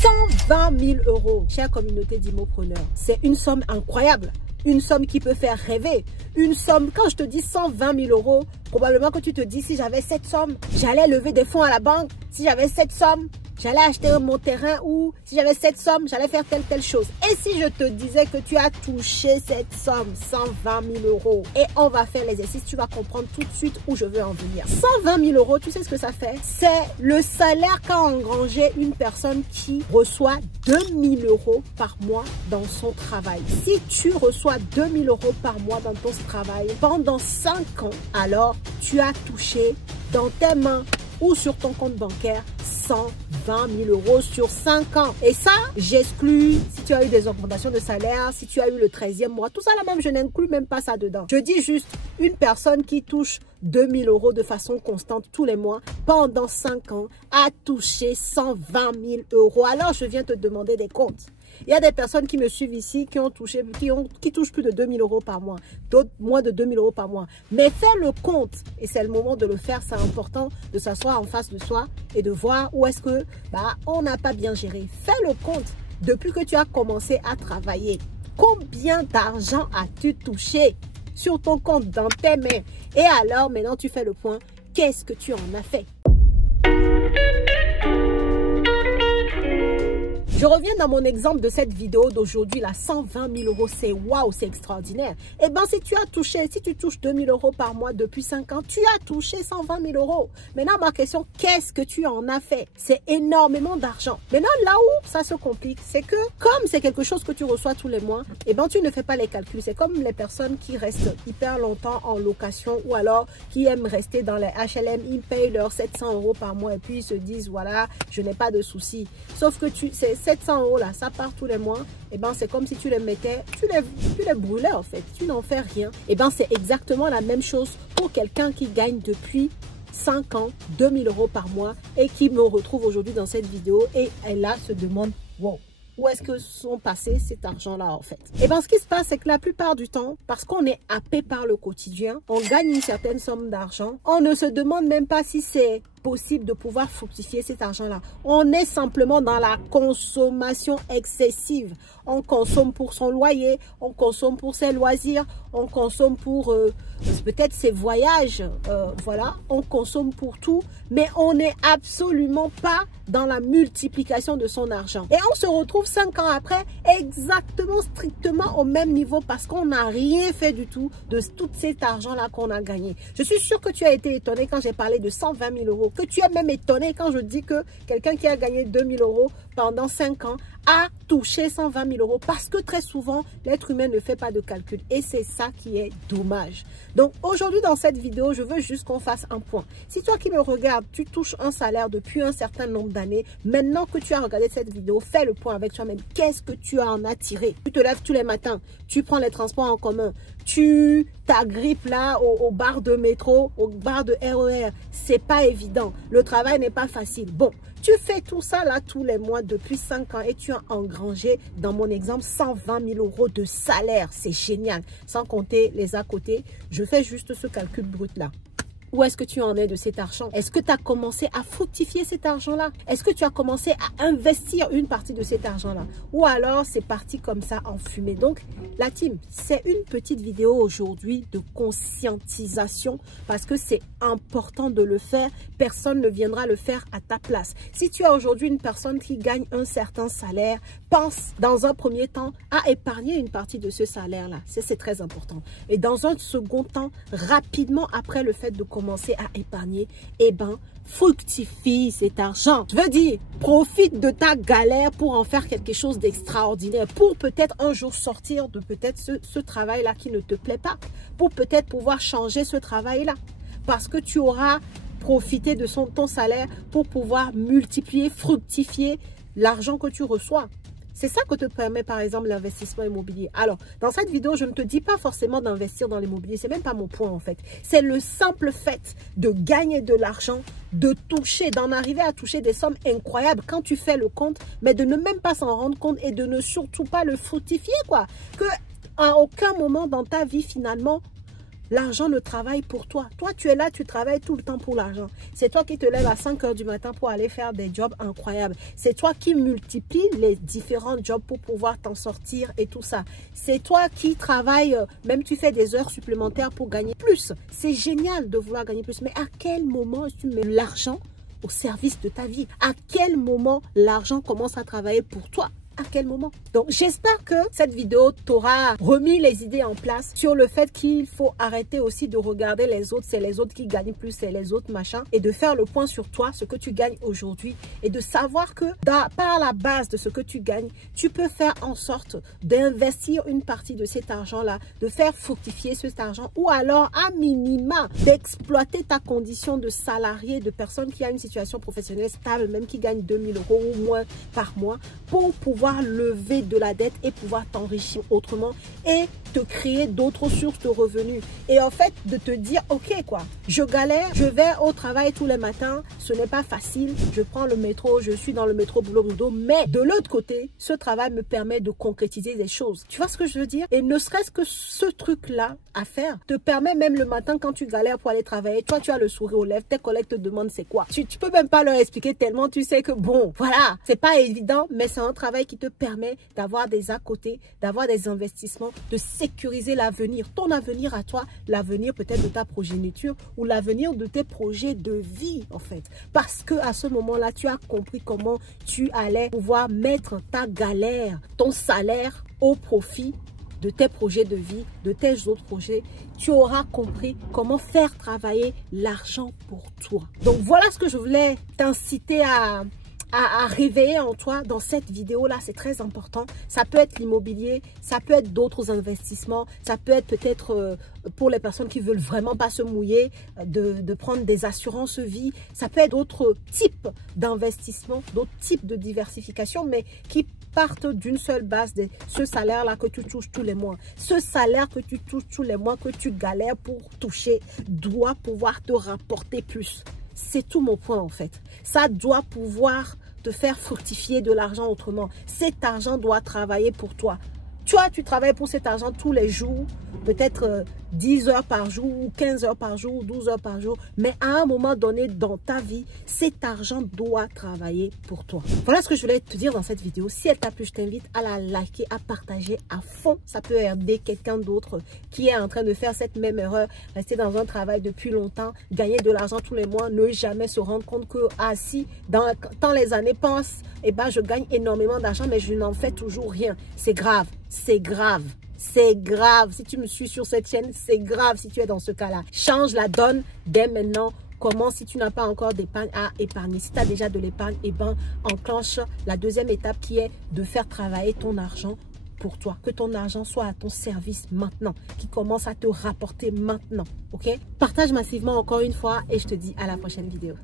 120 000 euros, chère communauté d'immopreneurs. C'est une somme incroyable. Une somme qui peut faire rêver. Une somme, quand je te dis 120 000 euros, probablement que tu te dis, si j'avais cette somme, j'allais lever des fonds à la banque. Si j'avais cette somme, j'allais acheter mon terrain, ou si j'avais cette somme, j'allais faire telle chose. Et si je te disais que tu as touché cette somme, 120 000 euros, et on va faire l'exercice, tu vas comprendre tout de suite où je veux en venir. 120 000 euros, tu sais ce que ça fait? C'est le salaire qu'a engrangé une personne qui reçoit 2 000 euros par mois dans son travail. Si tu reçois 2 000 euros par mois dans ton travail pendant 5 ans, alors tu as touché dans tes mains ou sur ton compte bancaire 120 000 euros sur 5 ans. Et ça, j'exclus si tu as eu des augmentations de salaire, si tu as eu le 13e mois, tout ça là même, je n'inclus même pas ça dedans. Je dis juste une personne qui touche 2 000 euros de façon constante tous les mois pendant 5 ans a touché 120 000 euros. Alors, je viens te demander des comptes. Il y a des personnes qui me suivent ici qui touchent plus de 2 000 euros par mois, d'autres moins de 2 000 euros par mois. Mais fais le compte, et c'est le moment de le faire. C'est important de s'asseoir en face de soi et de voir où est-ce que on n'a pas bien géré. Fais le compte depuis que tu as commencé à travailler. Combien d'argent as-tu touché sur ton compte, dans tes mains? Et alors, maintenant, tu fais le point. Qu'est-ce que tu en as fait? Je reviens dans mon exemple de cette vidéo d'aujourd'hui, là, 120 000 euros, c'est waouh, c'est extraordinaire. Eh bien, si tu touches 2 000 euros par mois depuis 5 ans, tu as touché 120 000 euros. Maintenant, ma question, qu'est-ce que tu en as fait? C'est énormément d'argent. Maintenant, là où ça se complique, c'est que comme c'est quelque chose que tu reçois tous les mois, eh bien, tu ne fais pas les calculs. C'est comme les personnes qui restent hyper longtemps en location ou alors qui aiment rester dans les HLM, ils payent leurs 700 euros par mois et puis ils se disent, voilà, je n'ai pas de soucis. Sauf que c'est 700 euros là, ça part tous les mois, et ben c'est comme si tu les mettais, tu les brûlais en fait, tu n'en fais rien. Et ben c'est exactement la même chose pour quelqu'un qui gagne depuis 5 ans, 2 000 euros par mois et qui me retrouve aujourd'hui dans cette vidéo et elle là se demande, wow, où est-ce que sont passés cet argent-là en fait? Et bien ce qui se passe, c'est que la plupart du temps, parce qu'on est happé par le quotidien, on gagne une certaine somme d'argent, on ne se demande même pas si c'est possible de pouvoir fructifier cet argent-là. On est simplement dans la consommation excessive. On consomme pour son loyer, on consomme pour ses loisirs, on consomme pour peut-être ses voyages, voilà, on consomme pour tout, mais on n'est absolument pas dans la multiplication de son argent. Et on se retrouve 5 ans après exactement, strictement au même niveau parce qu'on n'a rien fait du tout de tout cet argent-là qu'on a gagné. Je suis sûre que tu as été étonné quand j'ai parlé de 120 000 euros, que tu es même étonné quand je dis que quelqu'un qui a gagné 2 000 euros pendant 5 ans a touché 120 000 euros parce que très souvent, l'être humain ne fait pas de calcul et c'est ça qui est dommage. Donc aujourd'hui, dans cette vidéo, je veux juste qu'on fasse un point. Si toi qui me regardes, tu touches un salaire depuis un certain nombre d'années, maintenant que tu as regardé cette vidéo, fais le point avec toi-même. Qu'est-ce que tu en as tiré? Tu te lèves tous les matins, tu prends les transports en commun, tu t'agrippes là au bar de métro, au bar de RER. C'est pas évident. Le travail n'est pas facile. Bon, tu fais tout ça là tous les mois depuis 5 ans et tu as engrangé, dans mon exemple, 120 000 euros de salaire. C'est génial. Sans compter les à côté, je fais juste ce calcul brut là. Où est-ce que tu en es de cet argent? Est-ce que tu as commencé à fructifier cet argent-là? Est-ce que tu as commencé à investir une partie de cet argent-là? Ou alors c'est parti comme ça en fumée? Donc la team, c'est une petite vidéo aujourd'hui de conscientisation parce que c'est important de le faire. Personne ne viendra le faire à ta place. Si tu as aujourd'hui une personne qui gagne un certain salaire, pense dans un premier temps à épargner une partie de ce salaire-là. C'est très important. Et dans un second temps, rapidement après le fait de commencer à épargner, eh ben, fructifie cet argent. Je veux dire, profite de ta galère pour en faire quelque chose d'extraordinaire, pour peut-être un jour sortir de peut-être ce travail-là qui ne te plaît pas, pour peut-être pouvoir changer ce travail-là, parce que tu auras profité de ton salaire pour pouvoir multiplier, fructifier l'argent que tu reçois. C'est ça que te permet par exemple l'investissement immobilier. Alors, dans cette vidéo, je ne te dis pas forcément d'investir dans l'immobilier. C'est même pas mon point en fait. C'est le simple fait de gagner de l'argent, de toucher, d'en arriver à toucher des sommes incroyables quand tu fais le compte, mais de ne même pas s'en rendre compte et de ne surtout pas le fructifier quoi. Que à aucun moment dans ta vie finalement, L'argent ne travaille pour toi. Toi, tu es là, tu travailles tout le temps pour l'argent. C'est toi qui te lèves à 5 h du matin pour aller faire des jobs incroyables. C'est toi qui multiplie les différents jobs pour pouvoir t'en sortir et tout ça. C'est toi qui travailles, même tu fais des heures supplémentaires pour gagner plus. C'est génial de vouloir gagner plus. Mais à quel moment tu mets l'argent au service de ta vie? À quel moment l'argent commence à travailler pour toi? À quel moment? Donc, j'espère que cette vidéo t'aura remis les idées en place sur le fait qu'il faut arrêter aussi de regarder les autres. C'est les autres qui gagnent plus, c'est les autres machins. Et de faire le point sur toi, ce que tu gagnes aujourd'hui. Et de savoir que par la base de ce que tu gagnes, tu peux faire en sorte d'investir une partie de cet argent-là, de faire fructifier cet argent. Ou alors, à minima, d'exploiter ta condition de salarié, de personne qui a une situation professionnelle stable, même qui gagne 2 000 € ou moins par mois, pour pouvoir lever de la dette et pouvoir t'enrichir autrement et te créer d'autres sources de revenus. Et en fait, de te dire, ok quoi, je galère, je vais au travail tous les matins, ce n'est pas facile, je prends le métro, je suis dans le métro boulot dodo, mais de l'autre côté, ce travail me permet de concrétiser des choses. Tu vois ce que je veux dire? Et ne serait-ce que ce truc-là à faire te permet même le matin quand tu galères pour aller travailler, toi tu as le sourire aux lèvres, tes collègues te demandent c'est quoi. Tu peux même pas leur expliquer tellement tu sais que bon, voilà, c'est pas évident, mais c'est un travail qui te permet d'avoir des à côté, d'avoir des investissements, de sécuriser l'avenir, ton avenir à toi, l'avenir peut-être de ta progéniture ou l'avenir de tes projets de vie en fait. Parce que à ce moment-là, tu as compris comment tu allais pouvoir mettre ta galère, ton salaire au profit de tes projets de vie, de tes autres projets. Tu auras compris comment faire travailler l'argent pour toi. Donc voilà ce que je voulais t'inciter à réveiller en toi dans cette vidéo-là. C'est très important. Ça peut être l'immobilier, ça peut être d'autres investissements, ça peut être peut-être pour les personnes qui veulent vraiment pas se mouiller, de prendre des assurances vie. Ça peut être d'autres types d'investissements, d'autres types de diversification, mais qui partent d'une seule base, de ce salaire-là que tu touches tous les mois. Ce salaire que tu touches tous les mois, que tu galères pour toucher, doit pouvoir te rapporter plus. C'est tout mon point en fait. Ça doit pouvoir te faire fructifier de l'argent autrement. Cet argent doit travailler pour toi. Toi, tu travailles pour cet argent tous les jours, peut-être 10 heures par jour, ou 15 heures par jour, ou 12 heures par jour. Mais à un moment donné dans ta vie, cet argent doit travailler pour toi. Voilà ce que je voulais te dire dans cette vidéo. Si elle t'a plu, je t'invite à la liker, à partager à fond. Ça peut aider quelqu'un d'autre qui est en train de faire cette même erreur. Rester dans un travail depuis longtemps, gagner de l'argent tous les mois, ne jamais se rendre compte que, ah si, dans les années passent, eh ben, je gagne énormément d'argent, mais je n'en fais toujours rien. C'est grave. C'est grave. C'est grave. Si tu me suis sur cette chaîne, c'est grave si tu es dans ce cas-là. Change la donne dès maintenant. Comment, si tu n'as pas encore d'épargne, à épargner. Si tu as déjà de l'épargne, eh ben, enclenche la deuxième étape qui est de faire travailler ton argent pour toi. Que ton argent soit à ton service maintenant. Qui commence à te rapporter maintenant. Ok? Partage massivement encore une fois et je te dis à la prochaine vidéo.